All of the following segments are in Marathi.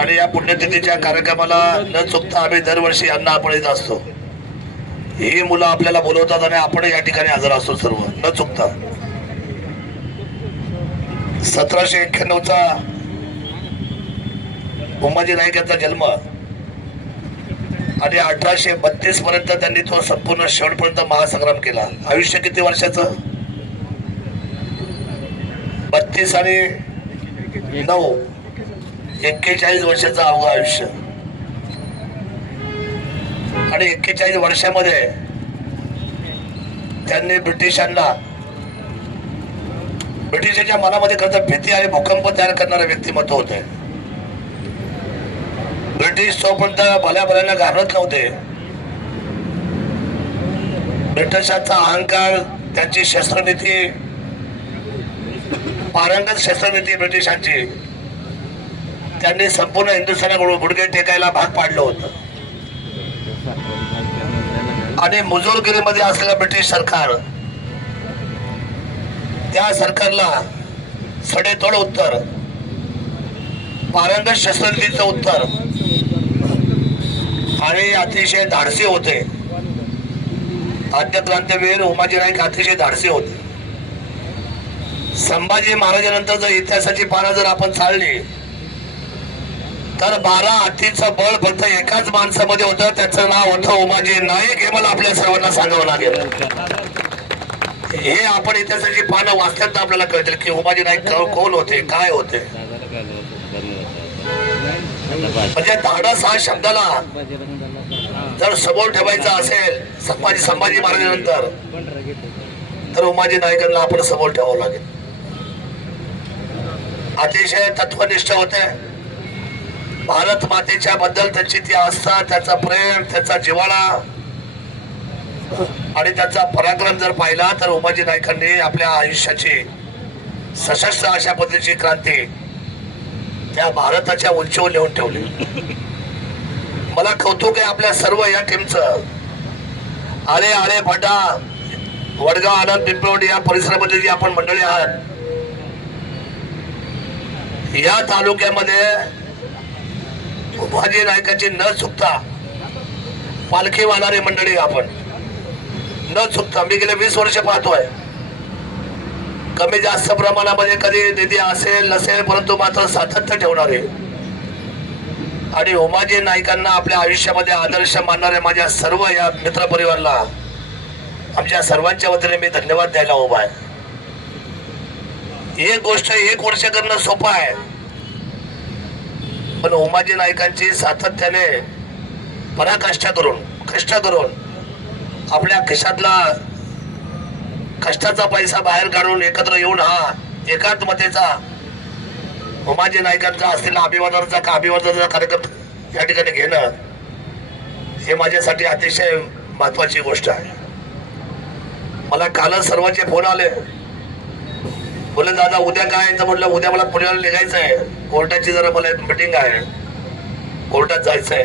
आणि या पुण्यतिथीच्या कार्यक्रमाला न चुकता आम्ही दरवर्षी यांना आपण येत असतो. ही मुलं आपल्याला बोलवतात आणि आपण या ठिकाणी हजर असतो सर्व न चुकता. सतराशे एक्क्याण्णवचा उमाजी नाईक यांचा जन्म आणि अठराशे बत्तीस पर्यंत त्यांनी तो संपूर्ण शेवटपर्यंत महासंग्राम केला. आयुष्य किती वर्षाचं? बत्तीस आणि नऊ. एक्केचाळीस वर्षाचं अवघं आयुष्य. आणि एक्केचाळीस वर्षामध्ये त्यांनी ब्रिटिशांना ब्रिटिशांच्या मनामध्ये खरं तर भीती आणि भूकंप तयार करणारे व्यक्तिमत्व होते. ब्रिटिश तोपर्यंत भल्या भल्याला घाबरत नव्हते. ब्रिटिशांचा अहंकार त्यांची शस्त्रनीती पारंगत शस्त्रनीती ब्रिटिशांची. त्यांनी संपूर्ण हिंदुस्थानाकडून गुडघे टेकायला भाग पाडलं होतं. आणि मुजोरगिरीमध्ये असलेलं ब्रिटिश सरकार त्या सरकारला सडेतोड उत्तर पारंगत शस्त्रनीतीचं उत्तर आणि अतिशय धाडसी होते. आद्य क्रांतीवीर उमाजी नाईक अतिशय धाडसी होते. संभाजी महाराजांनंतर जर इतिहासाची पानं जर आपण चालली तर बारा हत्तीचं बळ फक्त एकाच माणसामध्ये होतं. त्याचं नाव होतं उमाजी नाईक. हे मला आपल्या सर्वांना सांगावं लागेल. हे आपण इतिहासाची पानं वाचल्यात आपल्याला कळतील की उमाजी नाईक कोण होते? काय होते? म्हणजे धाडस हा शब्दाला जर समोर ठेवायचा असेल संभाजी संभाजी महाराजांनंतर तर उमाजी नाईकांना आपण समोर ठेवावं लागेल. अतिशय तत्वनिष्ठ होते. भारत मातेच्या बद्दल त्यांची ती आस्था त्याचा प्रेम त्याचा जिव्हाळा. आणि त्याचा पराक्रम जर पाहिला तर उमाजी नायकांनी आपल्या आयुष्याची सशस्त्र अशा पद्धतीची क्रांती त्या भारताच्या उंचीवर नेऊन ठेवली. मला कौतुक आहे आपल्या सर्व या टीमचं. आळे आळे भटा. वडगाव आनंद पिंपळवडी या परिसरामध्ये जी आपण मंडळी आहात या तालुक्यामध्ये उभाजी नायकाचे न चुकता पालखी वाहणारे मंडळी आपण न चुकता मी गेले वीस वर्ष पाहतोय. कमी जास्त प्रमाणामध्ये कधी निधी असेल नसेल परंतु मात्र सातत्य ठेवणारे. आणि उमाजी नाईकांना आपल्या आयुष्यामध्ये आदर्श मानणाऱ्या माझ्या सर्व या मित्रपरिवारला आमच्या सर्वांच्या वतीने मी धन्यवाद द्यायला उभा आहे. एक गोष्ट एक वर्ष करणं सोपं आहे. पण उमाजी नाईकांची सातत्याने पराकाष्ठा करून कष्ट करून आपल्या खिशातला कष्टाचा पैसा बाहेर काढून एकत्र येऊन हा एकात्मतेचा उमाजी नाईकांचा असलेला अभिवादनाचा का अभिवादनाचा कार्यक्रम या ठिकाणी घेणं हे माझ्यासाठी अतिशय महत्वाची गोष्ट आहे. मला कालच सर्वांचे फोन आले. बोला दादा उद्या काय तर म्हटलं उद्या मला पुण्याला निघायचं आहे कोर्टाची जरा मला मिटिंग आहे. कोर्टात जायचं आहे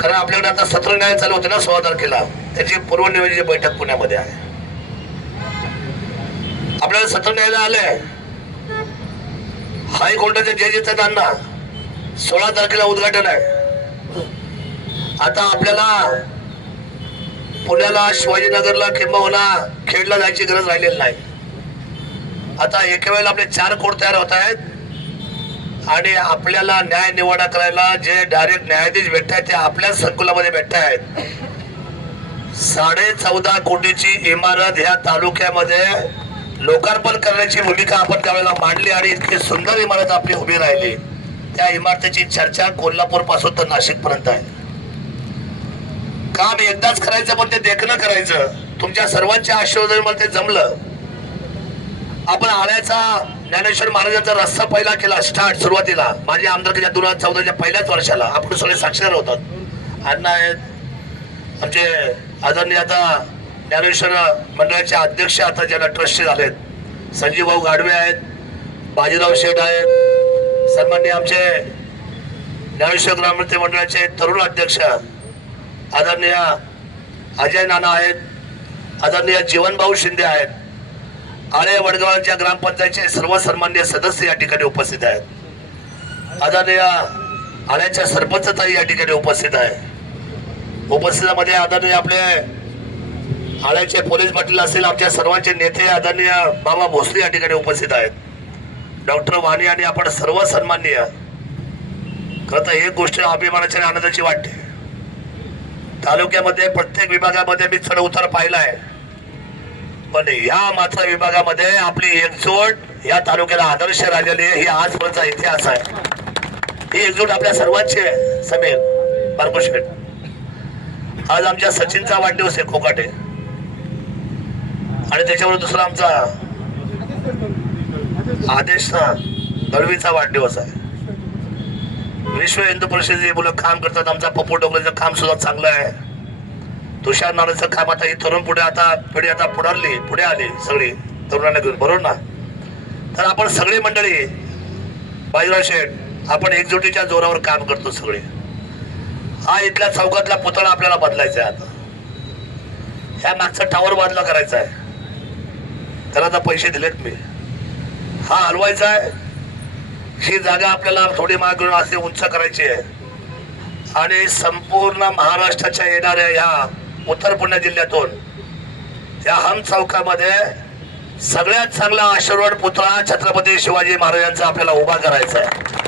कारण आपल्याकडे आता सत्र न्याय चालू होते ना सोळा तारखेला. त्याची पूर्वनियोजित बैठक पुण्यामध्ये आहे. आपल्याला सत्र न्यायालय आलंय. हायकोर्टाचे जजेस आहेत त्यांना सोळा तारखेला उद्घाटन आहे. आता आपल्याला पुण्याला शिवाजीनगरला किंबहुना खेडला जायची गरज राहिलेली नाही. आता एका वेळेला आपले चार कोर्ट तयार होत आहेत. आणि आपल्याला न्याय निवाडा करायला जे डायरेक्ट न्यायाधीश भेटत आहेत ते आपल्याच संकुलामध्ये भेटत आहेत साडे चौदा कोटीची इमारत ह्या तालुक्यामध्ये लोकार्पण करण्याची भूमिका आपण त्यावेळेला मांडली आणि इतकी सुंदर इमारत आपली उभी राहिली. त्या इमारतीची चर्चा कोल्हापूरपासून तर नाशिक पर्यंत आहे. काम एकदाच करायचं पण ते देखणं करायचं. तुमच्या सर्वांच्या आशीर्वादाने मला ते जमलं. आपण आळ्याचा ज्ञानेश्वर महाराजांचा रस्ता पहिला केला स्टार्ट सुरुवातीला. माझे आमदारकीच्या दोन हजार चौदाच्या पहिल्याच वर्षाला. आपण सगळे साक्षीदार होतात अण्णा आहेत. आमचे आदरणीय आता ज्ञानेश्वर मंडळाचे अध्यक्ष आता ज्याला ट्रस्टी झालेत. संजीव भाऊ गाडवे आहेत. बाजीराव शेठ आहेत. सन्मान्य आमचे ज्ञानेश्वर ग्रामपंचायत मंडळाचे तरुण अध्यक्ष आदरणीय अजय नाना आहेत. आदरणीय जीवनभाऊ शिंदे आहेत. आळे वडगावच्या ग्रामपंचायतचे सर्व सन्मान्य सदस्य या ठिकाणी उपस्थित आहेत. आदरणीय आळ्याच्या सरपंचताई या ठिकाणी उपस्थित आहे उपस्थितामध्ये आदरणीय आपले आळ्याचे पोलीस पाटील असेल आमच्या सर्वांचे नेते आदरणीय बाबा भोसले या ठिकाणी उपस्थित आहेत. डॉक्टर वाणी आणि आपण सर्व सन्माननीय खरं तर एक गोष्ट अभिमानाची आणि आनंदाची वाटते. तालुक्यामध्ये प्रत्येक विभागामध्ये मी चढ उतार आहे. पण या मात्र विभागामध्ये आपली एकजूट या तालुक्याला आदर्श राहिलेली आहे, ही आजपर्यंतचा इतिहास आहे. ही एकजूट आपल्या सर्वांची आहे समीर आज आमच्या सचिनचा वाढदिवस आहे कोकाटे आणि त्याच्यावर दुसरा आमचा आदेश दळवीचा वाढदिवस आहे. विश्व हिंदू परिषदेचे मुलं काम करतात. आमचा पप्पू डोंगरेचं काम सुद्धा चांगलं आहे. तुषार नारायणचं काम आता ही तरुण पुढे आता पिढी आता पुढारली पुढे आली सगळी तरुणांना घेऊन बरोबर ना? तर आपण सगळी मंडळी बाजीराव शेठ आपण एकजुटीच्या जोरावर काम करतो सगळे. हा इथल्या चौकातला पुतळा आपल्याला बदलायचा आहे आता. ह्या मागचा टावर बदला करायचा आहे. त्याला आता पैसे दिलेत मी. हा हलवायचा आहे. ही जागा आपल्याला थोडी मागून असे उंच करायची आहे. आणि संपूर्ण महाराष्ट्राच्या येणाऱ्या या उत्तर पुणे जिल्ह्यातून. त्या हम चौकामध्ये सगळ्यात चांगला आशीर्वाद पुतळा छत्रपती शिवाजी महाराजांचा आपल्याला उभा करायचा आहे.